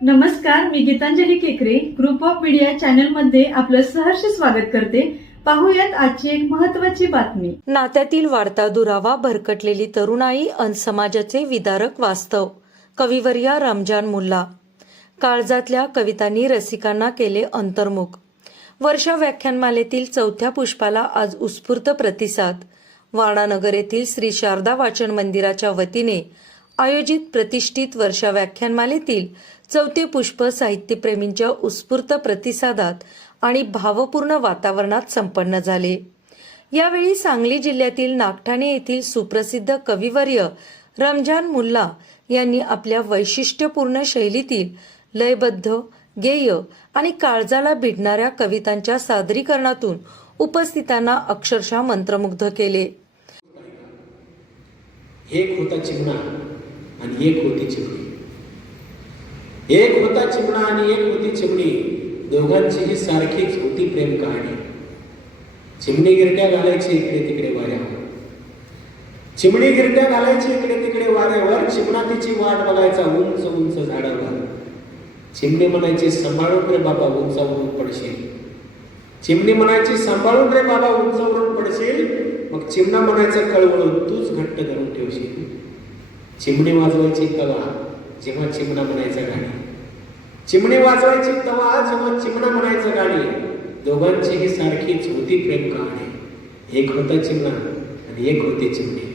नमस्कार, मी गीतांजली केकरे group of media channel मध्ये आपलं सहर्ष स्वागत करते। पाहूयात आजची एक महत्त्वाची बातमी। नात्यातील वाढता दुरावा, भरकटलेली तरुणाई अन समाजाचे विदारक वास्तव। कविवर्या रमजान मुल्ला। काळजातल्या कवितांनी रसिकांना केले अंतर्मुख। वर्षा व्याख्यानमालेतील चौथ्या पुष्पाला आज उत्स्फूर्त प्रतिसाद। वाणानगर येथील श्री शारदा वाचन मंदिराच्या वतीने आयोजित प्रतिष्ठित वर्षा व्याख्यानमालेतील चौथे पुष्प साहित्यप्रेमींच्या उत्स्फूर्त प्रतिसादात आणि भावपूर्ण वातावरणात संपन्न झाले। यावेळी सांगली जिल्ह्यातील नागठाणे येथील सुप्रसिद्ध कविवर्य रमजान मुल्ला यांनी आपल्या वैशिष्ट्यपूर्ण शैलीतील लयबद्ध, गेय आणि काळजाला भिडणाऱ्या कवितांच्या सादरीकरणातून उपस्थितांना अक्षरशः मंत्रमुग्ध केले। एक होता चिमणा आणि एक होती चिमणी। एक होता चिमणा आणि एक होती चिमणी, दोघांचीही सारखीच होती प्रेम कहाणी। चिमणी गिरट्या घालायची इकडे तिकडे वाऱ्यावर, चिमणी गिरट्या घालायची इकडे तिकडे वाऱ्यावर, चिमणा तिची वाट बघायचा उंच उंच झाडावर। चिमणी म्हणायची सांभाळून रे बाबा उंचावरून पडशील, चिमणी म्हणायची सांभाळून रे बाबा उंचावरून पडशील। मग चिमणा म्हणायचा कळवळून तूच घट्ट धरून ठेवशील। चिमणी वाजवायची तवा जेव्हा चिमणा म्हणायचा गाणी, चिमणी वाजवायची तवा जेव्हा चिमणा म्हणायचा गाणी। दोघांचीही सारखीच होती प्रेम कहाणी। एक होता चिमणा आणि एक होती चिमणी।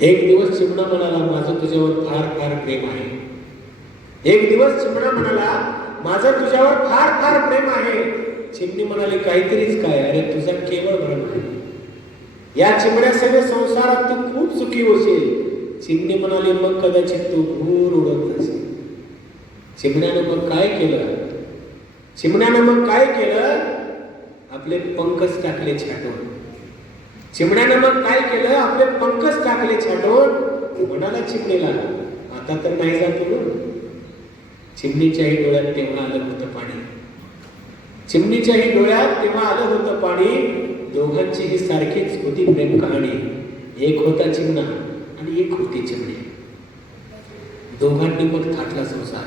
एक दिवस चिमणा म्हणाला माझं तुझ्यावर फार फार प्रेम आहे। एक दिवस चिमणा म्हणाला माझं तुझ्यावर फार फार प्रेम आहे। चिमणी म्हणाली काहीतरीच काय, अरे तुझा केवळ भ्रम आहे। या चिमण्यासह संसारात तू खूप सुखी होशील। चिमणी म्हणाली मग कदाचित तू भूर उडत असेल। चिमण्यानं मग काय केलं? चिमण्यानं मग काय केलं? आपले पंखच टाकले छाटून। चिमण्यानं मग काय केलं? आपले पंखच टाकले छाटून। म्हणाला चिमणीला आता तर नाही जात तू। चिमणीच्याही डोळ्यात तेव्हा आलं होतं पाणी, चिमणीच्याही डोळ्यात तेव्हा आलं होतं पाणी। दोघांचीही सारखीच होती प्रेम कहाणी। एक होता चिमणा आणि एक होती चिमणी। दोघांनी मग थाटला संसार,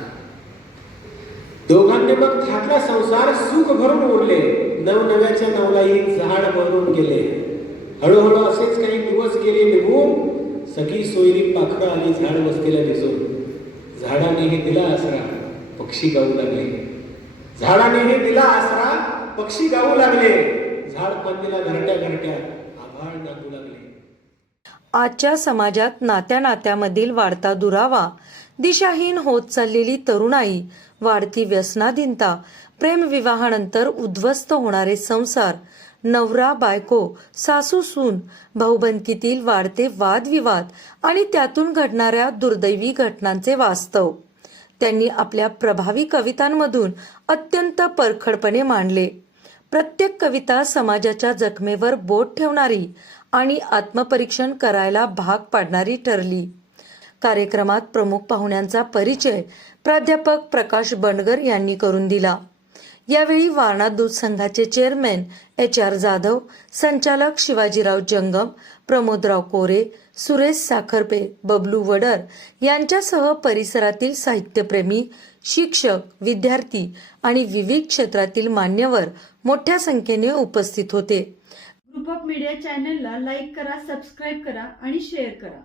दोघांनी मग थाटला संसार। सुख भरून उरले, नवनव्याच्या नवलाई झाड भरून गेले। हळूहळू असेच काही दिवस गेले निघून, सगळी सोयरी पाखरं आली झाड वस्तीला दिसून। झाडानेही दिला आसरा, पक्षी गाऊ लागले। झाडानेही दिला आसरा, पक्षी गाऊ लागले। झाड पंदीला घरट्या घरट्या आभाळ नाचू लागले। आजच्या समाजात नात्या नात्यामधील वाढता दुरावा, दिशाहीन होत चाललेली तरुणाई, वाढती व्यसनाधीनता, प्रेमविवाहानंतर उद्ध्वस्त होणारे संसार, नवरा बायको, सासू सून, भाऊबंदकीतील वाढते वादविवाद आणि त्यातून घडणाऱ्या दुर्दैवी घटनांचे वास्तव त्यांनी आपल्या प्रभावी कवितांमधून अत्यंत परखडपणे मांडले। प्रत्येक कविता समाजाच्या जखमेवर बोट ठेवणारी आणि आत्मपरीक्षण करायला भाग पाडणारी ठरली। कार्यक्रमात प्रमुख पाहुण्यांचा परिचय प्राध्यापक प्रकाश बंडगर यांनी करून दिला। यावेळी वारणा दूध संघाचे चेअरमॅन HR जाधव, संचालक शिवाजीराव जंगम, प्रमोदराव कोरे, सुरेश साखरपे, बबलू वडर यांच्यासह परिसरातील साहित्यप्रेमी, शिक्षक, विद्यार्थी आणि विविध क्षेत्रातील मान्यवर मोठ्या संख्येने उपस्थित होते। ग्रुप ऑफ मीडिया चॅनलला लाईक करा, सबस्क्राईब करा आणि शेअर करा।